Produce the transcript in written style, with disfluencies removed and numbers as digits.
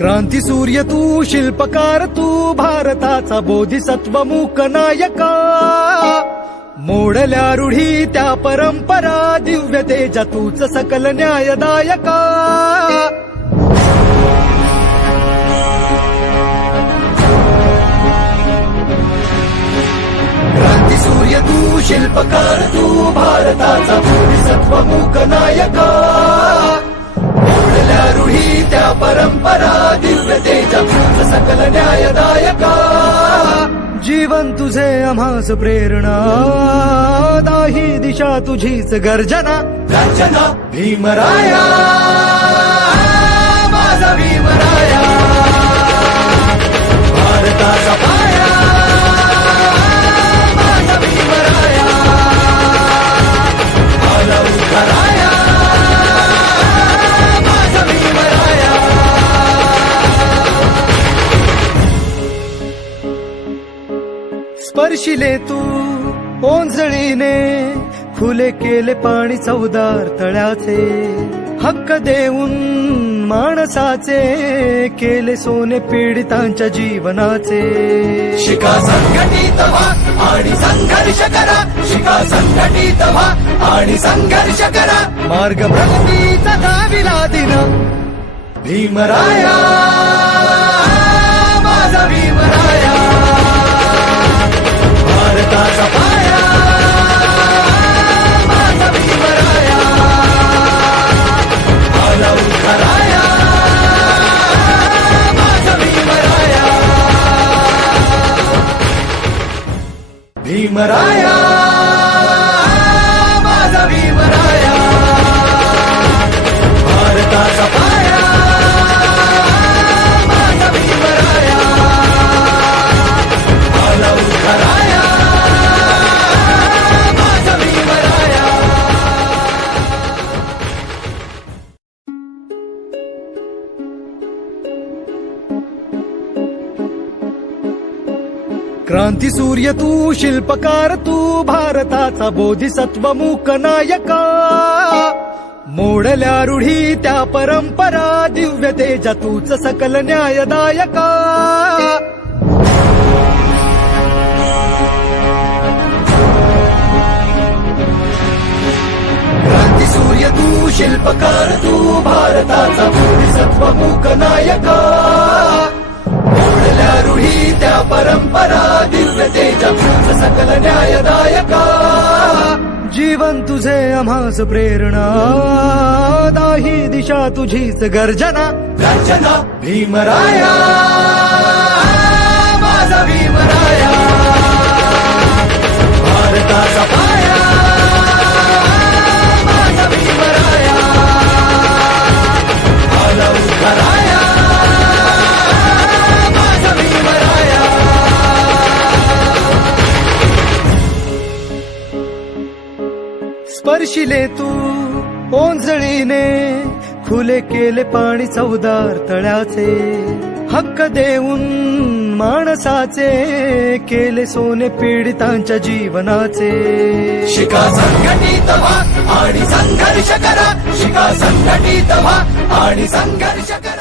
क्रांती सूर्य तू, शिल्पकार तू, भारताचा बोधिसत्व मूक नायका. मोडल्या रूढी त्या परंपरा, दिव्य तेजा तूच सकल न्यायदायका. क्रांती सूर्य तू, शिल्पकार तू, भारताचा बोधिसत्व मूक नायका. मोडल्या रूढी त्या परंपरा, दिव्य तेजा तूच सकल न्यायदायका. जीवन तुझे आम्हास प्रेरणा, दाही दिशा तुझीच गर्जना. गर्जना भीमराया, माझा भीमराया, भारताचा पाया, माझा भीमराया, आला उद्धाराया, माझा भीमराया. स्पर्शिले तू ओंजळीने, खुले केले पाणी चौदार तळ्याचे. हक्क देऊन माणसाचे, केले सोने पीडितांच्या जीवनाचे. शिका संघटित व्हा आणि संघर्ष करा, शिका संघटित व्हा आणि संघर्ष करा. मार्ग प्रगतीचा दाविला दिन, भीमराया, माझा भीमराया, भारताचा पाया, माझा भीमराया, आला उद्धाराया, माझा भीमराया. भीमराया, माझा भीमराया, भारताचा पाया, माझा भीमराया, आला उद्धाराया, माझा भीमराया. क्रांती सूर्य तू, शिल्पकार तू, भारताचा बोधिसत्व मूक नायका. मोडल्या रूढी त्या परंपरा, दिव्य तेजा तूच सकल न्यायदायका. क्रांती सूर्य तू, शिल्पकार तू, भारताचा बोधिसत्व मूक नायका. मोडल्या रूढी त्या परंपरा, दिव्य तेजा तूच सकल न्यायदायका. जीवन तुझे आम्हास प्रेरणा, दाही दिशा तुझीच गर्जना. गर्जना भीमराया, माझा भीमराया, भारताचा पाया, माझा भीमराया, आला उद्धाराया, माझा भीमराया. स्पर्शिले तू ओंजळीने, खुले केले पाणी चौदार तळ्याचे. हक्क देऊन माणसाचे, केले सोने पीडितांच्या जीवनाचे. शिका संघटित व्हा आणि संघर्ष करा, शिका संघटित व्हा आणि संघर्ष करा.